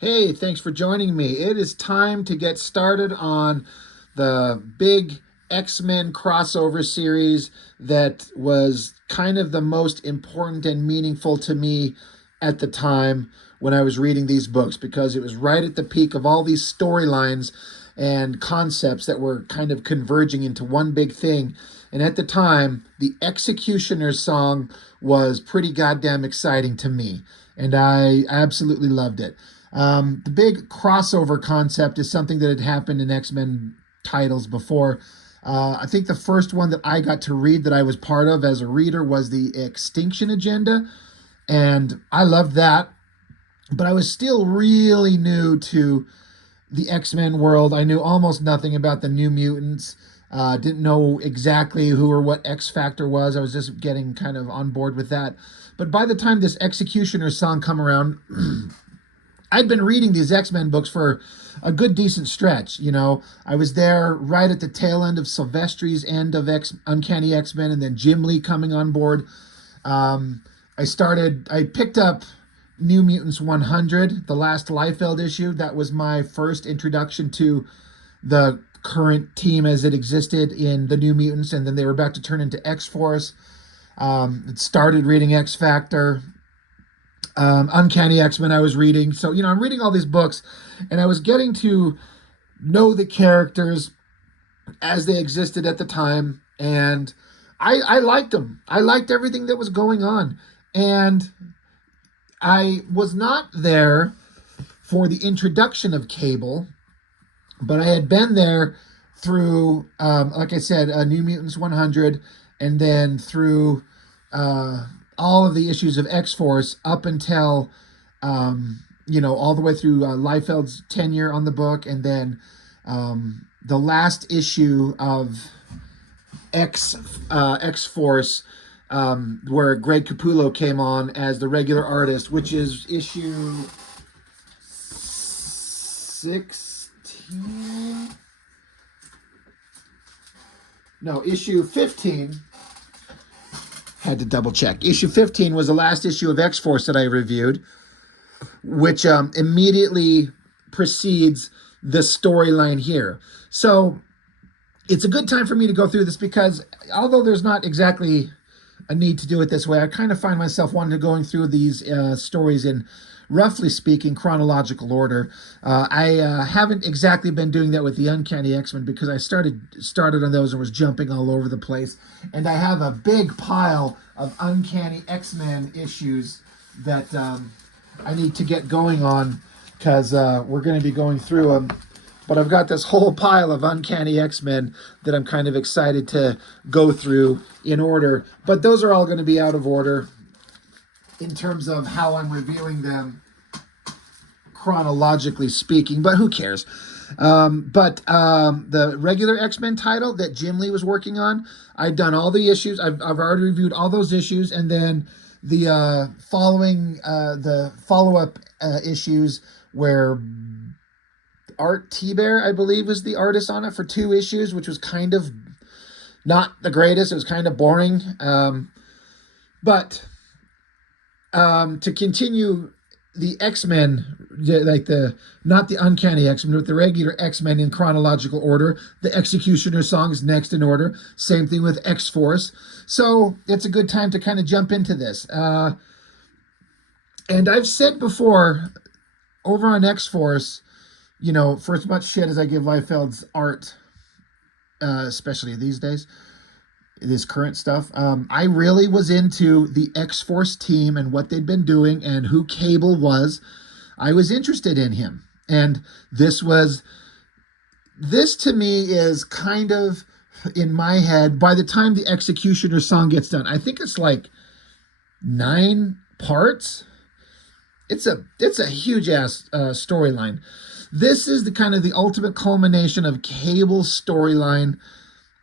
Hey, thanks for joining me. It is time to get started on the big X-Men crossover series that was kind of the most important and meaningful to me at the time when I was reading these books because it was right at the peak of all these storylines and concepts that were kind of converging into one big thing. And at the time, the X-cutioners song was pretty goddamn exciting to me, and I absolutely loved it. The big crossover concept is something that had happened in X-Men titles before. I think the first one that I got to read that I was part of as a reader was the Extinction Agenda, and I loved that. But I was still really new to the X-Men world. I knew almost nothing about the New Mutants. Didn't know exactly who or what X Factor was. I was just getting kind of on board with that. But by the time this Executioner song come around, I'd been reading these X-Men books for a good decent stretch. I was there right at the tail end of Silvestri's end of Uncanny X-Men, and then Jim Lee coming on board. I picked up New Mutants 100, the last Liefeld issue. That was my first introduction to the current team as it existed in the New Mutants, and then they were about to turn into X-Force. It started reading X Factor, Uncanny X-Men I was reading. So, I'm reading all these books, and I was getting to know the characters as they existed at the time, and I liked them. I liked everything that was going on. And I was not there for the introduction of Cable, but I had been there through, like I said, New Mutants 100, and then through all of the issues of X-Force up until, all the way through Liefeld's tenure on the book, and then the last issue of X-Force, where Greg Capullo came on as the regular artist, which is issue 16. No, issue 15. Had to double check. Issue 15 was the last issue of X-Force that I reviewed, which immediately precedes the storyline here. So it's a good time for me to go through this because although there's not exactly a need to do it this way, I kind of find myself wanting to going through these stories in, roughly speaking, chronological order. I haven't exactly been doing that with the Uncanny X-Men because I started on those and was jumping all over the place. And I have a big pile of Uncanny X-Men issues that I need to get going on because we're going to be going through them. But I've got this whole pile of Uncanny X-Men that I'm kind of excited to go through in order. But those are all going to be out of order in terms of how I'm reviewing them, chronologically speaking. But who cares? But the regular X-Men title that Jim Lee was working on, I've done all the issues. I've already reviewed all those issues. And then the follow-up issues where Art T-Bear, I believe, was the artist on it for 2 issues, which was kind of not the greatest. It was kind of boring. But to continue the X-Men, not the Uncanny X-Men, but the regular X-Men in chronological order, the Executioner song is next in order. Same thing with X-Force. So it's a good time to kind of jump into this. And I've said before, over on X-Force, for as much shit as I give Liefeld's art, especially these days, this current stuff, I really was into the X-Force team and what they'd been doing and who Cable was. I was interested in him. And this to me is kind of in my head, by the time the Executioner song gets done, I think it's like 9 parts. It's a huge ass storyline. This is the kind of the ultimate culmination of Cable's storyline.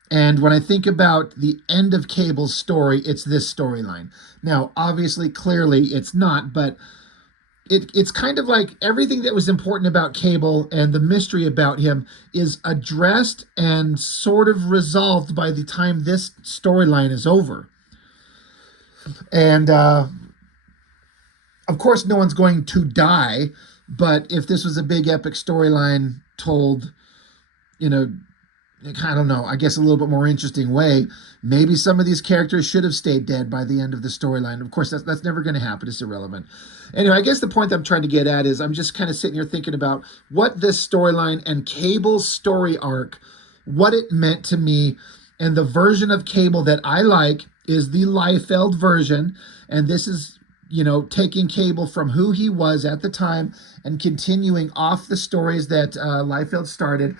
And when I think about the end of Cable's story, it's this storyline. Now, obviously, clearly, it's not, but it's kind of like everything that was important about Cable and the mystery about him is addressed and sort of resolved by the time this storyline is over. And, of course, no one's going to die, But if this was a big epic storyline told, you know, I don't know, I guess a little bit more interesting way, maybe some of these characters should have stayed dead by the end of the storyline. Of course, that's never going to happen. It's irrelevant. Anyway, I guess the point that I'm trying to get at is I'm just kind of sitting here thinking about what this storyline and Cable's story arc, what it meant to me, and the version of Cable that I like is the Liefeld version. And this is, taking Cable from who he was at the time and continuing off the stories that Liefeld started.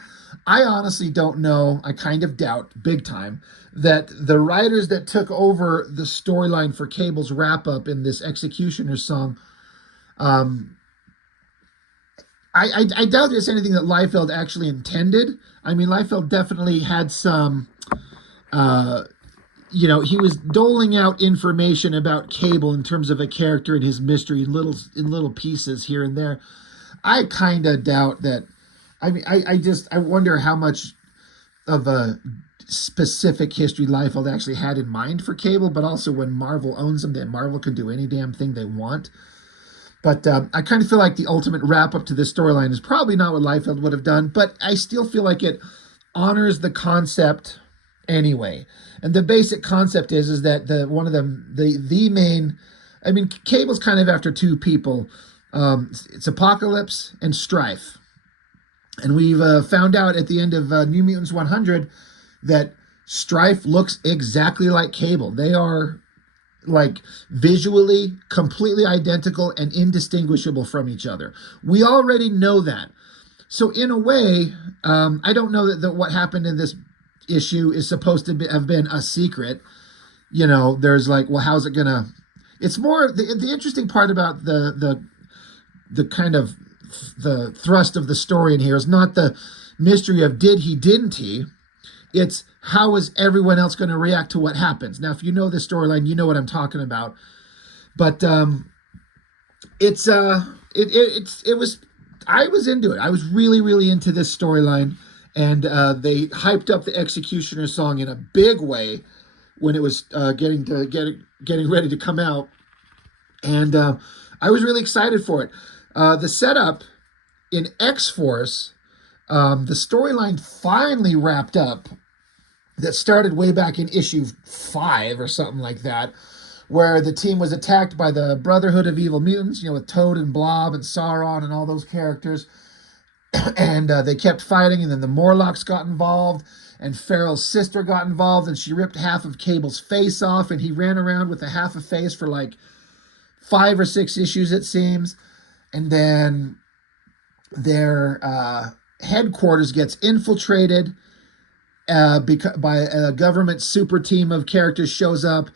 I honestly don't know. I kind of doubt big time that the writers that took over the storyline for Cable's wrap up in this X-cutioners song, I doubt it's anything that Liefeld actually intended. I mean, Liefeld definitely had some, he was doling out information about Cable in terms of a character and his mystery in little pieces here and there. I kind of doubt that. I mean, I wonder how much of a specific history Liefeld actually had in mind for Cable, but also when Marvel owns them, that Marvel can do any damn thing they want. But I kind of feel like the ultimate wrap up to this storyline is probably not what Liefeld would have done, but I still feel like it honors the concept anyway. And the basic concept is that the main, I mean, Cable's kind of after two people. It's Apocalypse and Strife. And we've found out at the end of New Mutants 100 that Strife looks exactly like Cable. They are like visually completely identical and indistinguishable from each other. We already know that. So in a way, I don't know that what happened in this issue is supposed to have been a secret. There's like, well, how's it gonna? It's more the interesting part about the kind of the thrust of the story in here is not the mystery of did he, didn't he? It's how is everyone else going to react to what happens. Now, if you know the storyline, you know what I'm talking about. But I was into it. I was really, really into this storyline, and they hyped up the X-cutioners song in a big way when it was getting ready to come out, and I was really excited for it. The setup in X-Force, the storyline finally wrapped up that started way back in issue 5 or something like that, where the team was attacked by the Brotherhood of Evil Mutants, with Toad and Blob and Sauron and all those characters. And they kept fighting, and then the Morlocks got involved, and Farrell's sister got involved, and she ripped half of Cable's face off, and he ran around with a half a face for like 5 or 6 issues, it seems. And then their headquarters gets infiltrated by a government super team of characters shows up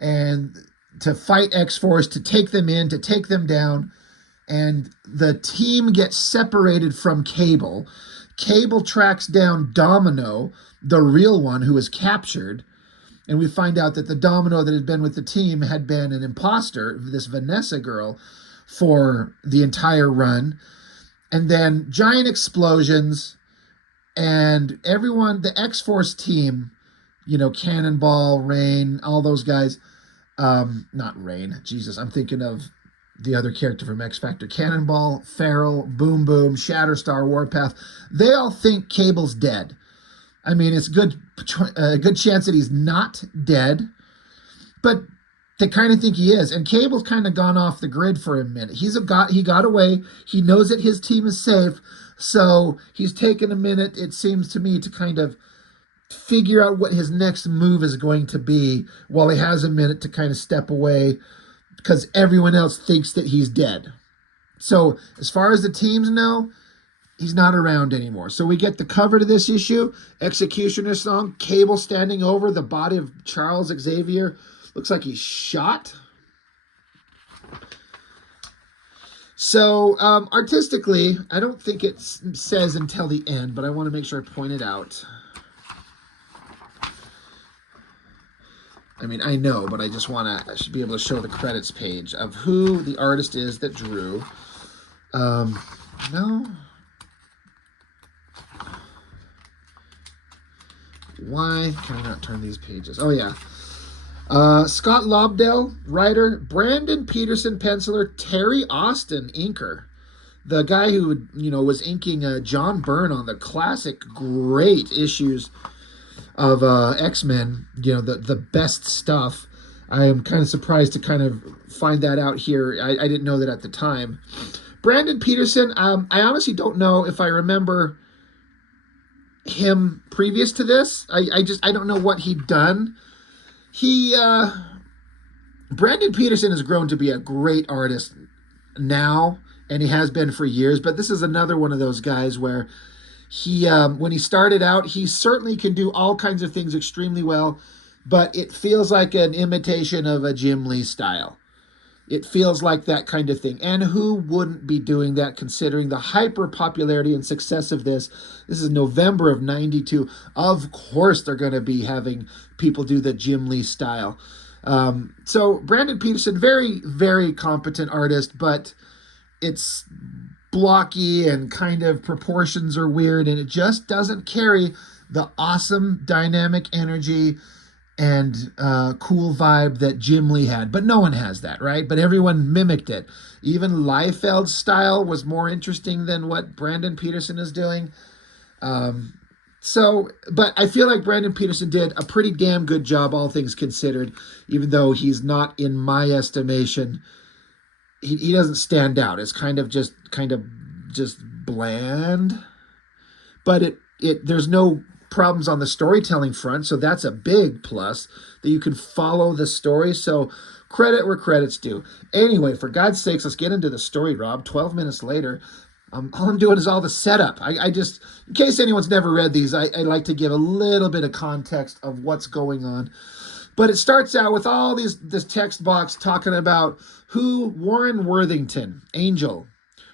and to fight X-Force, to take them in, to take them down. And the team gets separated from Cable. Cable tracks down Domino, the real one who was captured. And we find out that the Domino that had been with the team had been an imposter, this Vanessa girl, for the entire run. And then giant explosions, and everyone, the X-Force team, Cannonball, Rain, all those guys, not Rain, Jesus, I'm thinking of the other character from X Factor, Cannonball, Farrell, Boom Boom, Shatterstar, Warpath, they all think Cable's dead. I mean, it's a good chance that he's not dead, but they kind of think he is. And Cable's kind of gone off the grid for a minute. He got away. He knows that his team is safe. So he's taken a minute, it seems to me, to kind of figure out what his next move is going to be while he has a minute to kind of step away because everyone else thinks that he's dead. So as far as the teams know, he's not around anymore. So we get the cover to this issue, X-cutioners song, Cable standing over the body of Charles Xavier. Looks like he's shot. So artistically, I don't think it says until the end, but I want to make sure I point it out. I mean, I know, but I should be able to show the credits page of who the artist is that drew. No. Why can I not turn these pages? Oh, yeah. Scott Lobdell, writer. Brandon Peterson, penciler. Terry Austin, inker. the guy who, was inking John Byrne on the classic great issues of X-Men, the best stuff. I am kind of surprised to kind of find that out here. I didn't know that at the time. Brandon Peterson, I honestly don't know if I remember him previous to this. I don't know what he'd done. He Brandon Peterson has grown to be a great artist now, and he has been for years. But this is another one of those guys where he, when he started out, he certainly can do all kinds of things extremely well, but it feels like an imitation of a Jim Lee style. It feels like that kind of thing. And who wouldn't be doing that considering the hyper popularity and success of this? This is November of 92. Of course, they're going to be having people do the Jim Lee style. So Brandon Peterson, very, very competent artist, but it's blocky and kind of proportions are weird, and it just doesn't carry the awesome dynamic energy and cool vibe that Jim Lee had. But no one has that, right? But everyone mimicked it. Even Liefeld's style was more interesting than what Brandon Peterson is doing. But I feel like Brandon Peterson did a pretty damn good job, all things considered, even though he's not, in my estimation, he doesn't stand out. It's kind of just bland. But there's no problems on the storytelling front, so that's a big plus, that you can follow the story. So credit where credit's due. Anyway, for God's sakes, let's get into the story, Rob. 12 minutes later. All I'm doing is all the setup. I just, in case anyone's never read these, I like to give a little bit of context of what's going on. But it starts out with all this text box talking about who Warren Worthington, Angel,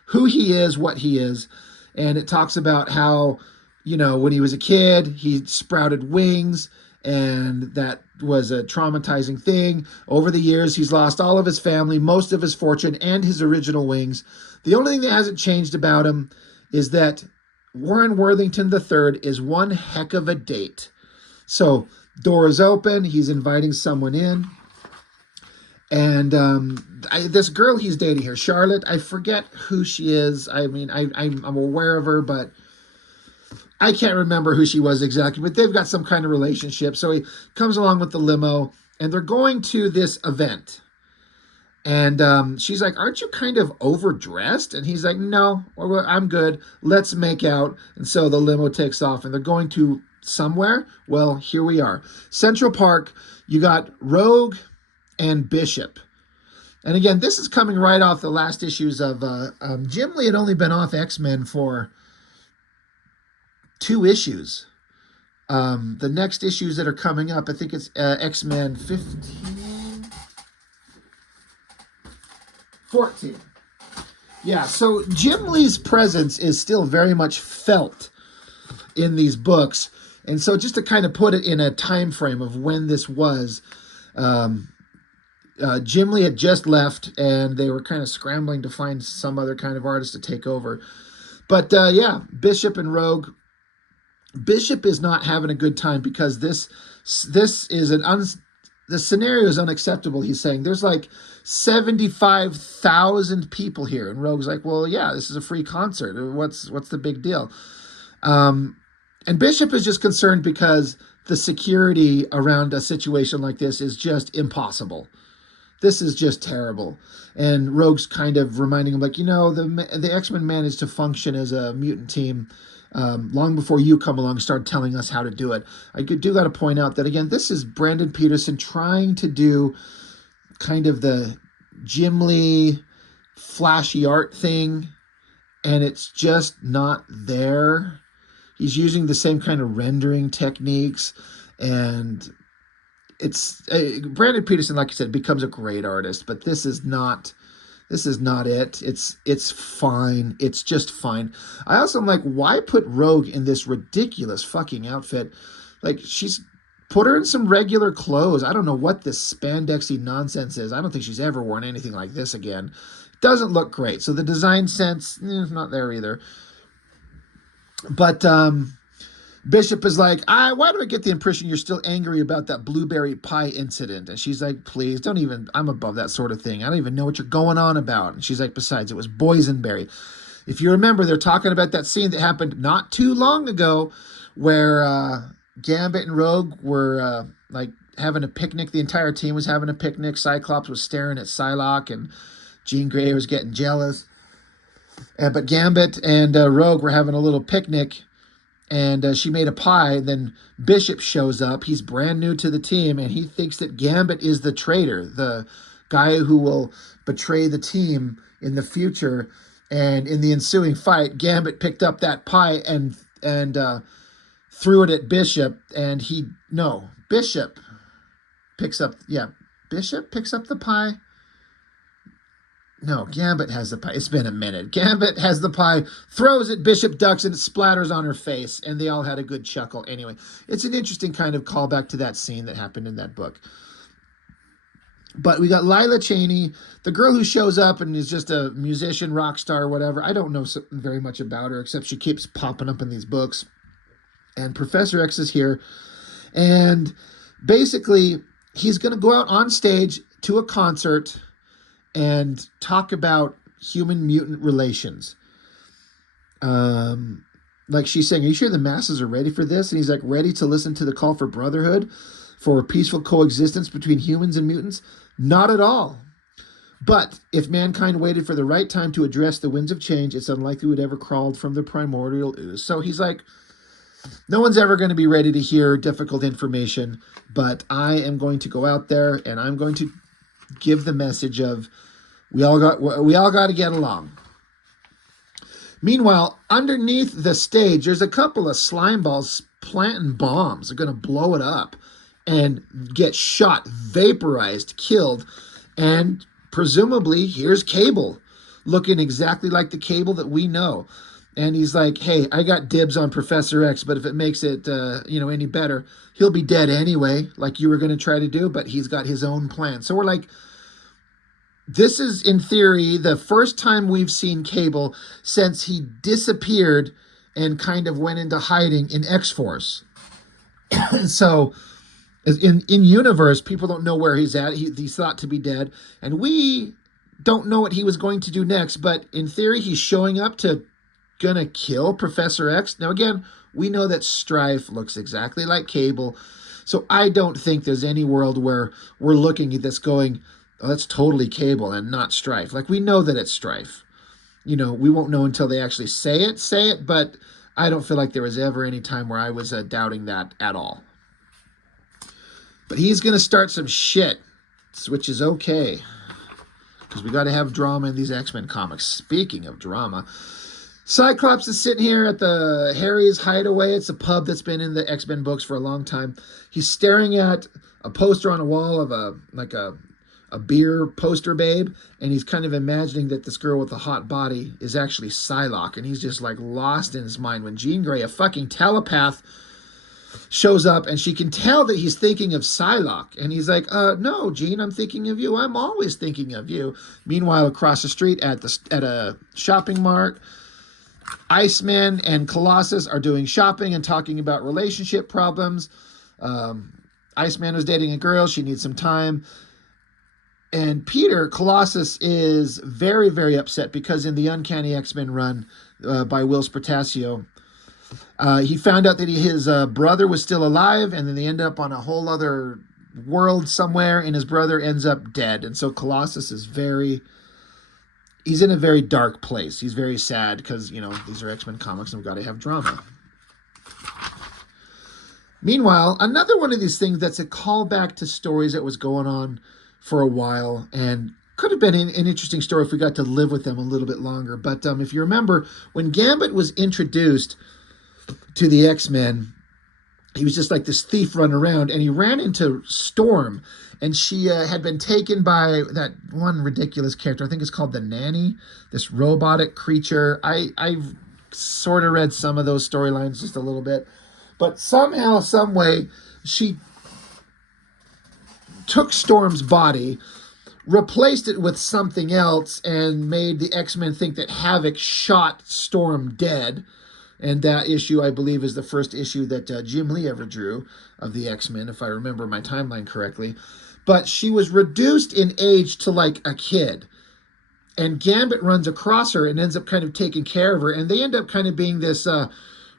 who he is, what he is. And it talks about how, when he was a kid, he sprouted wings, and that was a traumatizing thing. Over the years, he's lost all of his family, most of his fortune, and his original wings. The only thing that hasn't changed about him is that Warren Worthington III is one heck of a date. So, door is open. He's inviting someone in. And this girl he's dating here, Charlotte, I forget who she is. I mean, I'm aware of her, but I can't remember who she was exactly. But they've got some kind of relationship. So he comes along with the limo, and they're going to this event. And she's like, aren't you kind of overdressed? And he's like, no, I'm good. Let's make out. And so the limo takes off, and they're going to somewhere. Well, here we are. Central Park. You got Rogue and Bishop. And again, this is coming right off the last issues of Jim Lee had only been off X-Men for 2 issues. The next issues that are coming up, I think it's X-Men 14. Yeah, so Jim Lee's presence is still very much felt in these books. And so just to kind of put it in a time frame of when this was, Jim Lee had just left, and they were kind of scrambling to find some other kind of artist to take over. But yeah, Bishop and Rogue. Bishop is not having a good time because this is the scenario is unacceptable. He's saying there's like 75,000 people here, and Rogue's like, well, yeah, this is a free concert. What's the big deal? And Bishop is just concerned because the security around a situation like this is just impossible. This is just terrible. And Rogue's kind of reminding him, like, the X-Men managed to function as a mutant team long before you come along and start telling us how to do it. I do got to point out that, again, this is Brandon Peterson trying to do kind of the Jim Lee flashy art thing, and it's just not there. He's using the same kind of rendering techniques, and it's Brandon Peterson, like I said, becomes a great artist, but this is not it. It's fine. It's just fine. I also am like, why put Rogue in this ridiculous fucking outfit? Like, put her in some regular clothes. I don't know what this spandexy nonsense is. I don't think she's ever worn anything like this again. Doesn't look great. So the design sense, not there either. But Bishop is like, why do I get the impression you're still angry about that blueberry pie incident? And she's like, please, I'm above that sort of thing. I don't even know what you're going on about. And she's like, besides, it was boysenberry. If you remember, they're talking about that scene that happened not too long ago where Gambit and Rogue were like having a picnic. The entire team was having a picnic. Cyclops was staring at Psylocke, and Jean Grey was getting jealous. But Gambit and Rogue were having a little picnic, and she made a pie. Then Bishop shows up. He's brand new to the team, and he thinks that Gambit is the traitor, the guy who will betray the team in the future. And in the ensuing fight, Gambit picked up that pie and threw it at Bishop, and Bishop picks up the pie. No, Gambit has the pie. It's been a minute. Gambit has the pie, throws it, Bishop ducks, and it splatters on her face, and they all had a good chuckle. Anyway, it's an interesting kind of callback to that scene that happened in that book. But we got Lila Cheney, the girl who shows up and is just a musician, rock star, whatever. I don't know very much about her, except she keeps popping up in these books. And Professor X is here. And basically, he's going to go out on stage to a concert and talk about human-mutant relations. Like she's saying, are you sure the masses are ready for this? And he's like, ready to listen to the call for brotherhood, for peaceful coexistence between humans and mutants? Not at all. But if mankind waited for the right time to address the winds of change, it's unlikely we'd ever crawled from the primordial ooze. So he's like, no one's ever going to be ready to hear difficult information, but I am going to go out there and I'm going to give the message of we all got to get along. Meanwhile, underneath the stage, there's a couple of slime balls planting bombs. They're going to blow it up and get shot, vaporized, killed. And presumably, here's Cable, looking exactly like the Cable that we know. And he's like, hey, I got dibs on Professor X, but if it makes it any better, he'll be dead anyway, like you were going to try to do, but he's got his own plan. So we're like, this is, in theory, the first time we've seen Cable since he disappeared and kind of went into hiding in X-Force. So in universe, people don't know where he's at. He's thought to be dead. And we don't know what he was going to do next. But in theory, he's showing up to gonna kill Professor X. Now, again, we know that Strife looks exactly like Cable. So I don't think there's any world where we're looking at this going, oh, that's totally Cable and not Strife. Like, we know that it's Strife. We won't know until they actually say it, but I don't feel like there was ever any time where I was doubting that at all. But he's going to start some shit, which is okay, because we got to have drama in these X-Men comics. Speaking of drama, Cyclops is sitting here at the Harry's Hideaway. It's a pub that's been in the X-Men books for a long time. He's staring at a poster on a wall of a beer poster babe, and he's kind of imagining that this girl with the hot body is actually Psylocke, and he's just like lost in his mind when Jean Grey, a fucking telepath, shows up, and she can tell that he's thinking of Psylocke, and he's like, no, Jean, I'm thinking of you. I'm always thinking of you. Meanwhile, across the street at a shopping mart, Iceman and Colossus are doing shopping and talking about relationship problems. Iceman was dating a girl. She needs some time. And Colossus is very, very upset because in the Uncanny X-Men run by Will Spertasio, he found out that his brother was still alive, and then they end up on a whole other world somewhere, and his brother ends up dead. And so Colossus is he's in a very dark place. He's very sad because, these are X-Men comics and we've got to have drama. Meanwhile, another one of these things that's a callback to stories that was going on for a while and could have been an interesting story if we got to live with them a little bit longer. But if you remember, when Gambit was introduced to the X-Men, he was just like this thief running around, and he ran into Storm, and she had been taken by that one ridiculous character. I think it's called the Nanny, this robotic creature. I've sort of read some of those storylines just a little bit, but somehow, some way, she took Storm's body, replaced it with something else, and made the X-Men think that Havoc shot Storm dead. And that issue, I believe, is the first issue that Jim Lee ever drew of the X-Men, if I remember my timeline correctly. But she was reduced in age to like a kid. and Gambit runs across her and ends up kind of taking care of her, and they end up kind of being this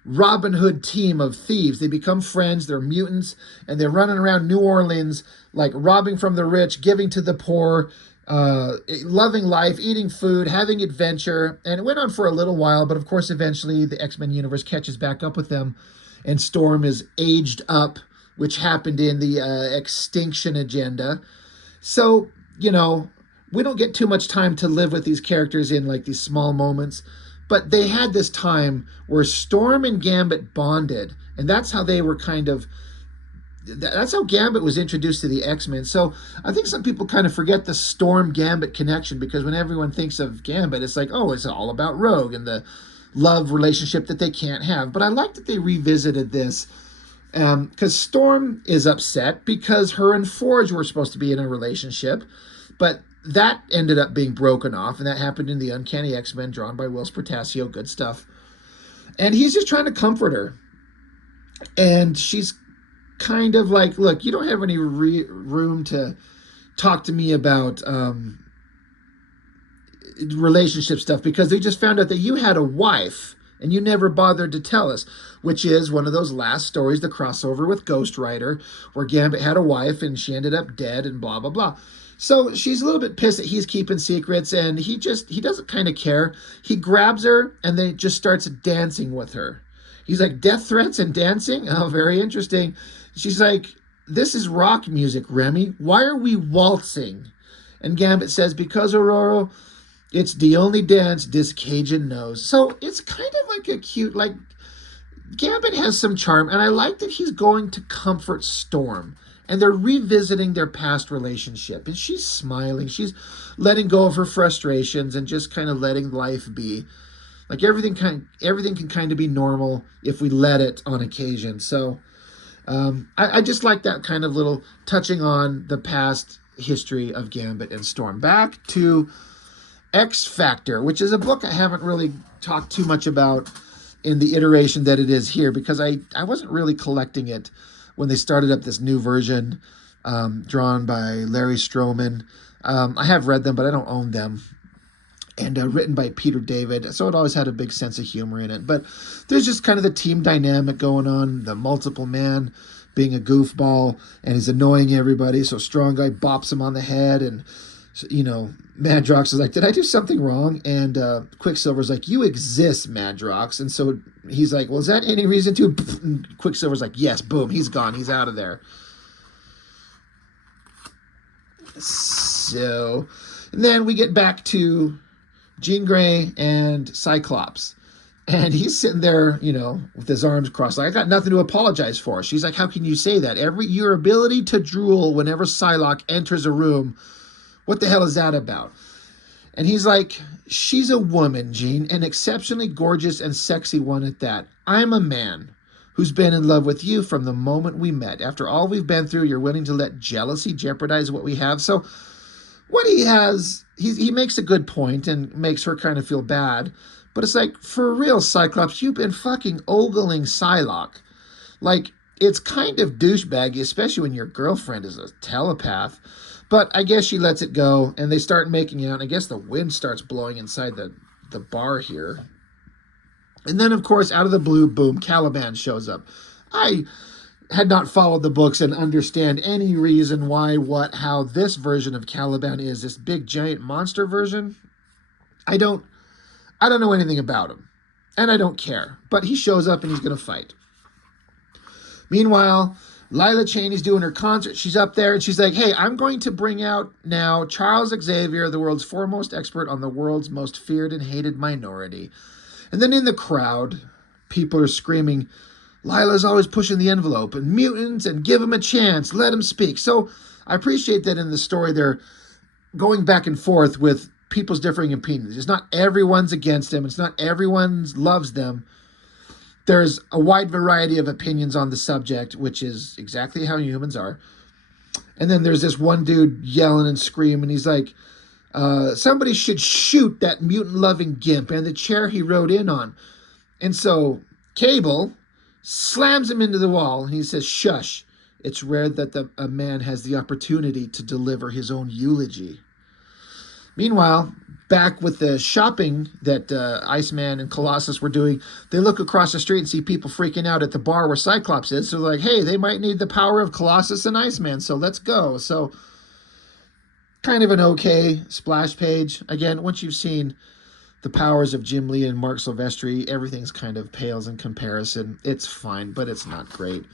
Robin Hood team of thieves. They become friends, they're mutants, and they're running around New Orleans, like robbing from the rich, giving to the poor, loving life, eating food, having adventure. And it went on for a little while, but of course, eventually the X-Men universe catches back up with them, and Storm is aged up, which happened in the Extinction Agenda. So, we don't get too much time to live with these characters in like these small moments, but they had this time where Storm and Gambit bonded, and that's how they were that's how Gambit was introduced to the X-Men. So I think some people kind of forget the Storm Gambit connection, because when everyone thinks of Gambit, it's like, oh, it's all about Rogue and the love relationship that they can't have. But I like that they revisited this, because Storm is upset because her and Forge were supposed to be in a relationship, but that ended up being broken off, and that happened in the Uncanny X-Men, drawn by Whilce Portacio. Good stuff. And he's just trying to comfort her. And she's kind of like, look, you don't have any room to talk to me about relationship stuff, because they just found out that you had a wife and you never bothered to tell us, which is one of those last stories, the crossover with Ghost Rider, where Gambit had a wife and she ended up dead and blah, blah, blah. So she's a little bit pissed that he's keeping secrets, and he doesn't kind of care. He grabs her and then just starts dancing with her. He's like, death threats and dancing? Oh, very interesting. She's like, this is rock music, Remy. Why are we waltzing? And Gambit says, because, Aurora, it's the only dance this Cajun knows. So it's kind of like a cute, like, Gambit has some charm, and I like that he's going to comfort Storm. And they're revisiting their past relationship. And she's smiling. She's letting go of her frustrations and just kind of letting life be. Like everything can kind of be normal if we let it on occasion. So I just like that kind of little touching on the past history of Gambit and Storm. Back to X Factor, which is a book I haven't really talked too much about in the iteration that it is here, because I wasn't really collecting it when they started up this new version, drawn by Larry Stroman. I have read them, but I don't own them. And written by Peter David, so it always had a big sense of humor in it. But there's just kind of the team dynamic going on, the multiple man being a goofball, and he's annoying everybody, so Strong Guy bops him on the head, and, Madrox is like, did I do something wrong? And Quicksilver's like, you exist, Madrox. And so he's like, well, is that any reason to? And Quicksilver's like, yes, boom, he's gone, he's out of there. So, and then we get back to Jean Grey and Cyclops. And he's sitting there, with his arms crossed, like, I got nothing to apologize for. She's like, how can you say that? Your ability to drool whenever Psylocke enters a room, what the hell is that about? And he's like, she's a woman, Jean, an exceptionally gorgeous and sexy one at that. I'm a man who's been in love with you from the moment we met. After all we've been through, you're willing to let jealousy jeopardize what we have. So what he has, he makes a good point and makes her kind of feel bad. But it's like, for real, Cyclops, you've been fucking ogling Psylocke. Like, it's kind of douchebaggy, especially when your girlfriend is a telepath. But I guess she lets it go, and they start making out, and I guess the wind starts blowing inside the bar here. And then, of course, out of the blue, boom, Caliban shows up. I had not followed the books and understand any reason why, what, how this version of Caliban is this big, giant monster version. I don't know anything about him, and I don't care. But he shows up, and he's going to fight. Meanwhile, Lila Cheney's doing her concert. She's up there, and she's like, hey, I'm going to bring out now Charles Xavier, the world's foremost expert on the world's most feared and hated minority. And then in the crowd, people are screaming, Lila's always pushing the envelope, and mutants, and give him a chance, let him speak. So I appreciate that in the story they're going back and forth with people's differing opinions. It's not everyone's against him. It's not everyone loves them. There's a wide variety of opinions on the subject, which is exactly how humans are. And then there's this one dude yelling and screaming. He's like, somebody should shoot that mutant-loving gimp and the chair he rode in on. And so Cable slams him into the wall, and he says, shush. It's rare that a man has the opportunity to deliver his own eulogy. Meanwhile, back with the shopping that Iceman and Colossus were doing, they look across the street and see people freaking out at the bar where Cyclops is. So they're like, hey, they might need the power of Colossus and Iceman, so let's go. So kind of an okay splash page. Again, once you've seen the powers of Jim Lee and Mark Silvestri, everything's kind of pales in comparison. It's fine, but it's not great.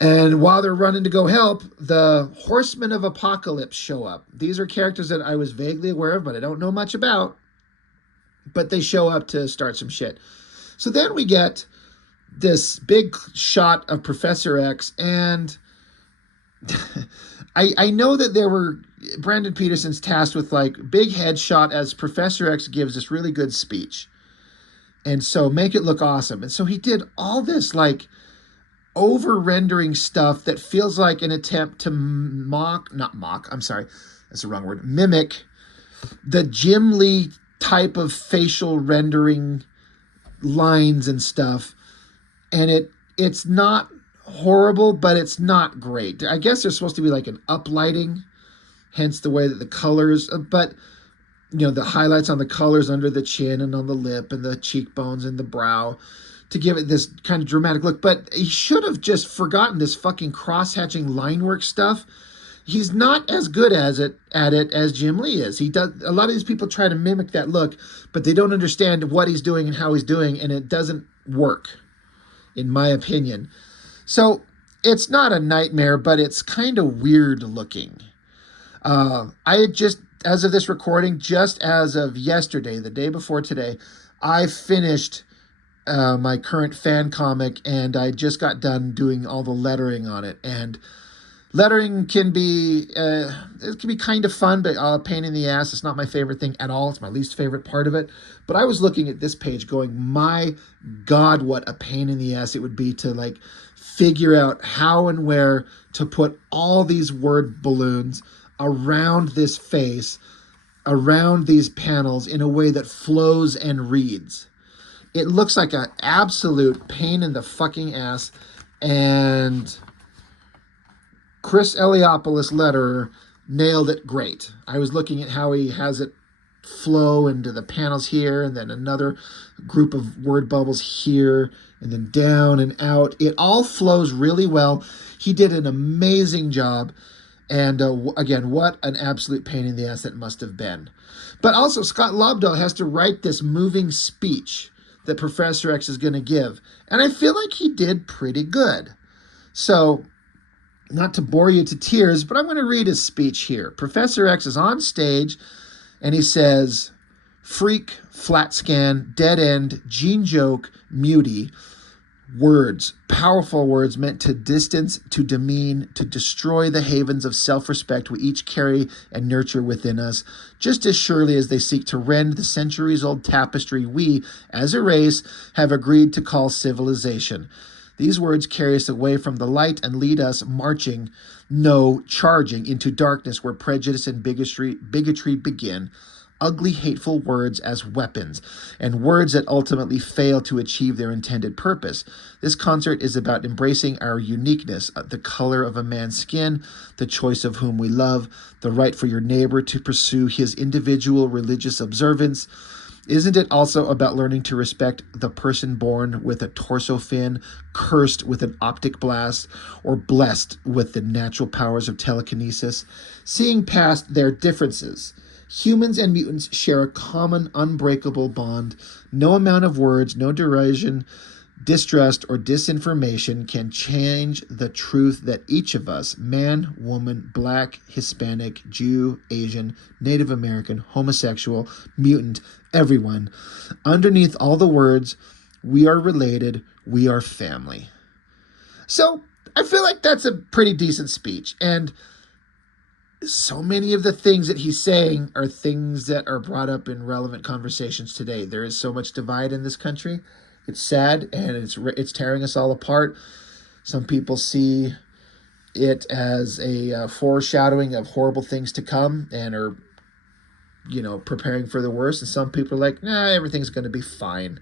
And while they're running to go help, the Horsemen of Apocalypse show up. These are characters that I was vaguely aware of, but I don't know much about. But they show up to start some shit. So then we get this big shot of Professor X, and I know that there were Brandon Peterson's tasked with like big headshot as Professor X gives this really good speech. And so make it look awesome. And so he did all this like over rendering stuff that feels like an attempt to mimic the Jim Lee type of facial rendering lines and stuff. And it's not horrible, but it's not great. I guess there's supposed to be like an uplighting, hence the way that the colors, but the highlights on the colors under the chin and on the lip and the cheekbones and the brow to give it this kind of dramatic look. But he should have just forgotten this fucking cross-hatching line work stuff. He's not as good at it as Jim Lee is. He does. A lot of these people try to mimic that look, but they don't understand what he's doing and how he's doing, and it doesn't work, in my opinion. So it's not a nightmare, but it's kind of weird looking. I had just, as of this recording, just as of yesterday, the day before today, I finished my current fan comic, and I just got done doing all the lettering on it. And lettering can be kind of fun, but a pain in the ass. It's not my favorite thing at all. It's my least favorite part of it. But I was looking at this page going, my God, what a pain in the ass it would be to like figure out how and where to put all these word balloons around this face, around these panels in a way that flows and reads. It looks like an absolute pain in the fucking ass. And Chris Eliopoulos, letterer, nailed it great. I was looking at how he has it flow into the panels here, and then another group of word bubbles here, and then down and out. It all flows really well. He did an amazing job. And again, what an absolute pain in the ass that must have been. But also, Scott Lobdell has to write this moving speech that Professor X is going to give. And I feel like he did pretty good. So, not to bore you to tears, but I'm going to read his speech here. Professor X is on stage, and he says, freak, flat scan, dead end, gene joke, muty. Words, powerful words meant to distance, to demean, to destroy the havens of self-respect we each carry and nurture within us, just as surely as they seek to rend the centuries-old tapestry we, as a race, have agreed to call civilization. These words carry us away from the light and lead us marching, no, charging into darkness where prejudice and bigotry begin. Ugly, hateful words as weapons, and words that ultimately fail to achieve their intended purpose. This concert is about embracing our uniqueness, the color of a man's skin, the choice of whom we love, the right for your neighbor to pursue his individual religious observance. Isn't it also about learning to respect the person born with a torso fin, cursed with an optic blast, or blessed with the natural powers of telekinesis, seeing past their differences? Humans and mutants share a common, unbreakable bond. No amount of words, no derision, distrust, or disinformation can change the truth that each of us, man, woman, black, Hispanic, Jew, Asian, Native American, homosexual, mutant, everyone, underneath all the words, we are related, we are family. So I feel like that's a pretty decent speech. And so many of the things that he's saying are things that are brought up in relevant conversations today. There is so much divide in this country. It's sad, and it's tearing us all apart. Some people see it as a foreshadowing of horrible things to come and are, preparing for the worst. And some people are like, nah, everything's going to be fine.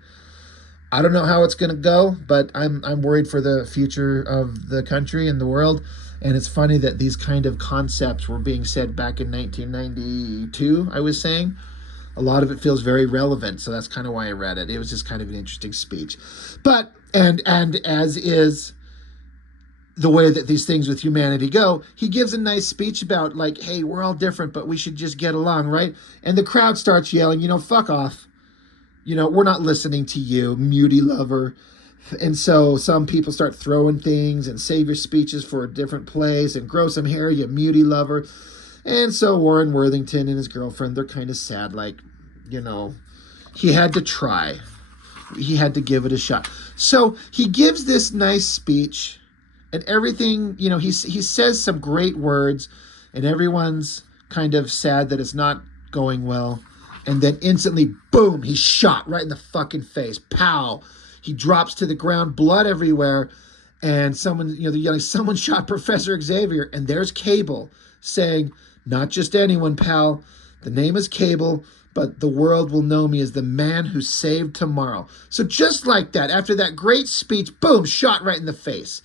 I don't know how it's going to go, but I'm worried for the future of the country and the world. And it's funny that these kind of concepts were being said back in 1992. I was saying a lot of it feels very relevant, so that's kind of why I read it. It was just kind of an interesting speech, but and as is the way that these things with humanity go, he gives a nice speech about like, hey, we're all different, but we should just get along, right? And the crowd starts yelling, fuck off. We're not listening to you, muty lover. And so some people start throwing things and save your speeches for a different place and grow some hair, you muty lover. And so Warren Worthington and his girlfriend, they're kind of sad, like, he had to try. He had to give it a shot. So he gives this nice speech and everything, he says some great words and everyone's kind of sad that it's not going well. And then instantly, boom, he's shot right in the fucking face. Pow. He drops to the ground, blood everywhere. And someone, they're yelling, someone shot Professor Xavier. And there's Cable saying, not just anyone, pal. The name is Cable, but the world will know me as the man who saved tomorrow. So just like that, after that great speech, boom, shot right in the face.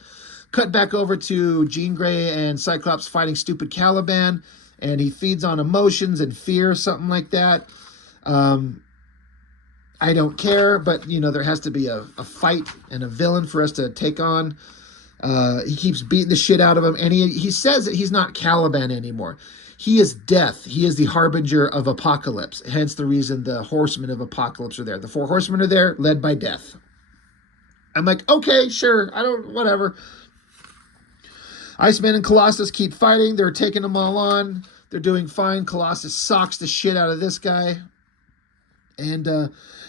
Cut back over to Jean Grey and Cyclops fighting stupid Caliban. And he feeds on emotions and fear, something like that. I don't care, but there has to be a fight and a villain for us to take on. He keeps beating the shit out of him, and he says that he's not Caliban anymore. He is death. He is the harbinger of apocalypse. Hence the reason the horsemen of apocalypse are there. The 4 horsemen are there, led by death. I'm like, okay, sure, whatever. Iceman and Colossus keep fighting. They're taking them all on. They're doing fine. Colossus socks the shit out of this guy. And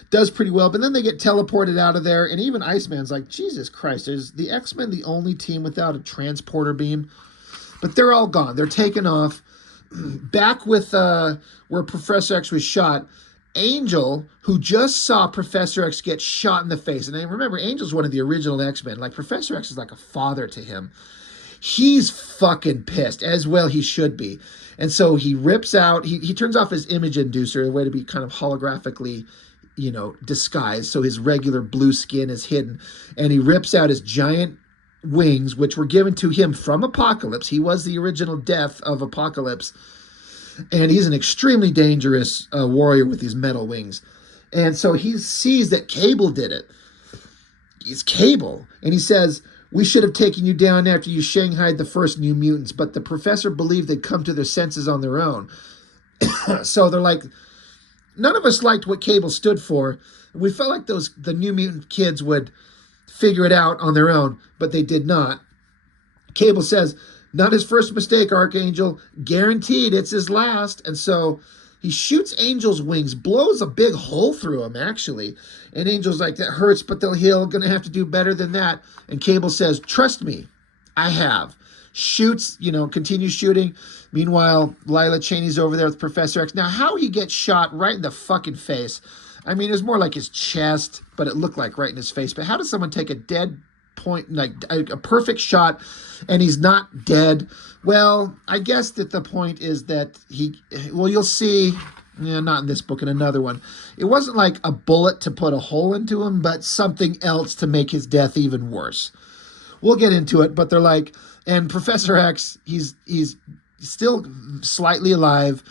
does pretty well, but then they get teleported out of there, and even Iceman's like, Jesus Christ, is the X-Men the only team without a transporter beam? But they're all gone. They're taken off. Back with where Professor X was shot, Angel, who just saw Professor X get shot in the face, and I remember Angel's one of the original X-Men, like Professor X is like a father to him. He's fucking pissed, as well he should be. And so he rips out, he turns off his image inducer, a way to be kind of holographically, disguised, so his regular blue skin is hidden. And he rips out his giant wings, which were given to him from Apocalypse. He was the original death of Apocalypse. And he's an extremely dangerous warrior with these metal wings. And so he sees that Cable did it. It's Cable. And he says, we should have taken you down after you shanghaied the first New Mutants, but the professor believed they'd come to their senses on their own. So they're like, none of us liked what Cable stood for. We felt like the New Mutant kids would figure it out on their own, but they did not. Cable says, not his first mistake, Archangel. Guaranteed it's his last. And so he shoots Angel's wings, blows a big hole through him, actually. And Angel's like, that hurts, but they'll heal. Gonna have to do better than that. And Cable says, trust me, I have. Shoots, continues shooting. Meanwhile, Lila Cheney's over there with Professor X. Now, how he gets shot right in the fucking face. I mean, it was more like his chest, but it looked like right in his face. But how does someone take a dead point, like a perfect shot, and he's not dead? Well, I guess that the point is that you'll see, not in this book, in another one. It wasn't like a bullet to put a hole into him, but something else to make his death even worse. We'll get into it, but they're like, and Professor X, he's still slightly alive,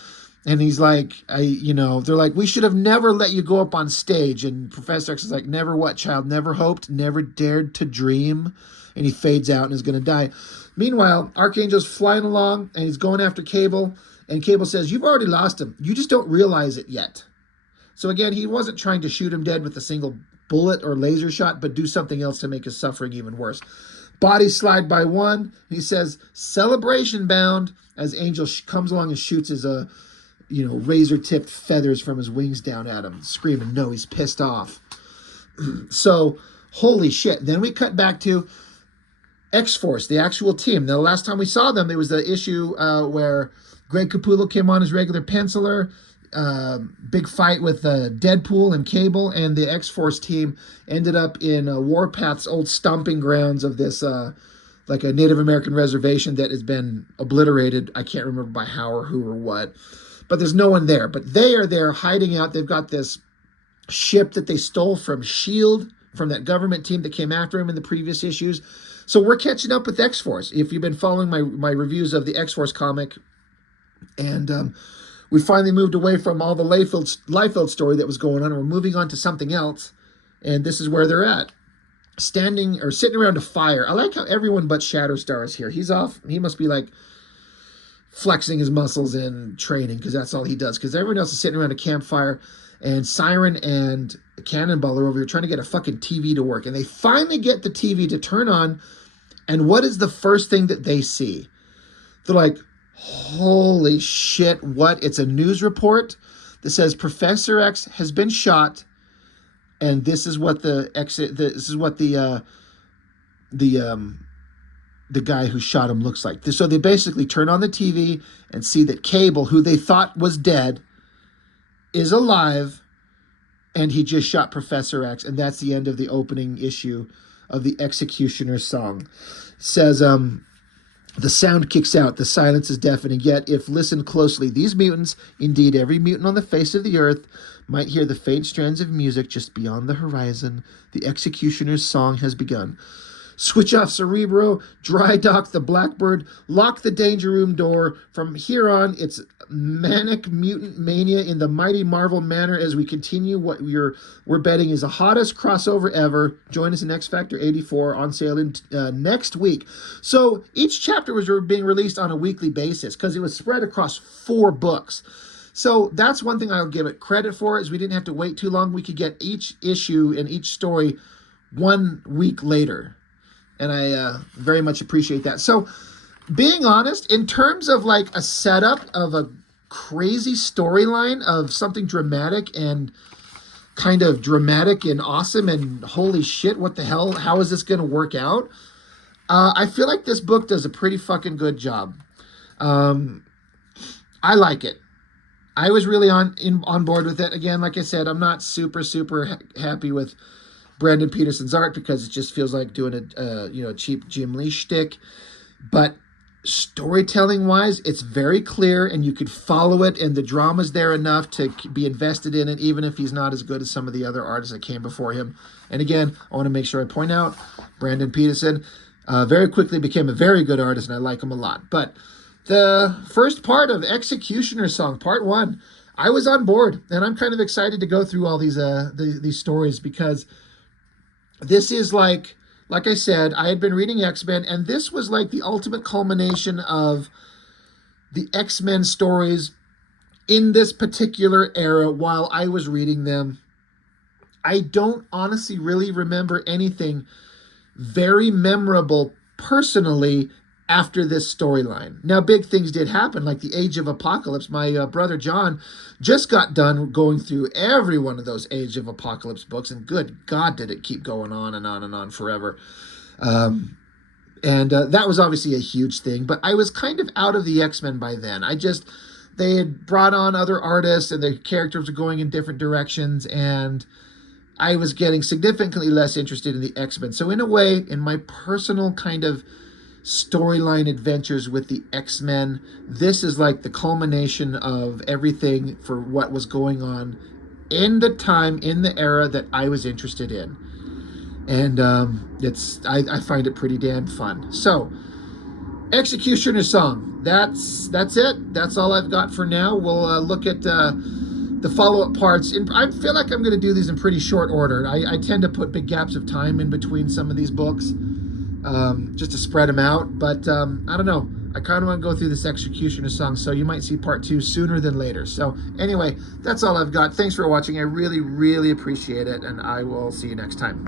and he's like, they're like, we should have never let you go up on stage. And Professor X is like, never what, child? Never hoped, never dared to dream. And he fades out and is going to die. Meanwhile, Archangel's flying along, and he's going after Cable. And Cable says, you've already lost him. You just don't realize it yet. So again, he wasn't trying to shoot him dead with a single bullet or laser shot, but do something else to make his suffering even worse. Bodies slide by one. He says, celebration bound, as Angel comes along and shoots his razor-tipped feathers from his wings down at him, screaming, no, he's pissed off. So, holy shit. Then we cut back to X-Force, the actual team. Now, the last time we saw them, there was the issue where Greg Capullo came on as regular penciler, big fight with Deadpool and Cable, and the X-Force team ended up in Warpath's old stomping grounds of this, like a Native American reservation that has been obliterated. I can't remember by how or who or what. But there's no one there. But they are there hiding out. They've got this ship that they stole from S.H.I.E.L.D., from that government team that came after him in the previous issues. So we're catching up with X-Force. If you've been following my reviews of the X-Force comic, and we finally moved away from all the Liefeld story that was going on, and we're moving on to something else. And this is where they're at. Standing or sitting around a fire. I like how everyone but Shatterstar is here. He's off. He must be like flexing his muscles and training, because that's all he does. Because everyone else is sitting around a campfire, and Siren and Cannonball are over here trying to get a fucking TV to work. And they finally get the TV to turn on. And what is the first thing that they see? They're like, holy shit, what? It's a news report that says Professor X has been shot, and this is what the guy who shot him looks like. So they basically turn on the TV and see that Cable, who they thought was dead, is alive, and he just shot Professor X, and that's the end of the opening issue of the X-cutioners song. It says, the sound kicks out, the silence is deafening, yet if listened closely, these mutants, indeed every mutant on the face of the earth, might hear the faint strands of music just beyond the horizon. The X-cutioners song has begun. Switch off Cerebro, dry dock the Blackbird, lock the Danger Room door. From here on, it's manic mutant mania in the mighty Marvel manner as we continue what we're betting is the hottest crossover ever. Join us in X Factor 84 on sale next week. So each chapter was being released on a weekly basis because it was spread across 4 books. So that's one thing I'll give it credit for, is we didn't have to wait too long. We could get each issue and each story 1 week later. And I very much appreciate that. So being honest, in terms of like a setup of a crazy storyline of something dramatic and kind of dramatic and awesome and holy shit, what the hell, how is this going to work out? I feel like this book does a pretty fucking good job. I like it. I was really on board with it. Again, like I said, I'm not super happy with Brandon Peterson's art because it just feels like doing a cheap Jim Lee shtick. But storytelling wise, it's very clear and you could follow it, and the drama's there enough to be invested in it, even if he's not as good as some of the other artists that came before him. And again, I want to make sure I point out Brandon Peterson very quickly became a very good artist, and I like him a lot. But the first part of X-cutioners song, part 1, I was on board, and I'm kind of excited to go through all these stories, because this is like I said, I had been reading X-Men, and this was like the ultimate culmination of the X-Men stories in this particular era while I was reading them. I don't honestly really remember anything very memorable personally after this storyline. Now, big things did happen, like the Age of Apocalypse. My brother John just got done going through every one of those Age of Apocalypse books, and good God, did it keep going on and on and on forever. That was obviously a huge thing, but I was kind of out of the X-Men by then. They had brought on other artists, and their characters were going in different directions, and I was getting significantly less interested in the X-Men. So in a way, in my personal kind of storyline adventures with the X-Men, this is like the culmination of everything for what was going on in the time, in the era that I was interested in. And I find it pretty damn fun. So, X-cutioners song, that's it. That's all I've got for now. We'll look at the follow-up parts. I feel like I'm going to do these in pretty short order. I tend to put big gaps of time in between some of these books, just to spread them out. But I don't know. I kind of want to go through this X-cutioners song, so you might see part 2 sooner than later. So anyway, that's all I've got. Thanks for watching. I really appreciate it, and I will see you next time.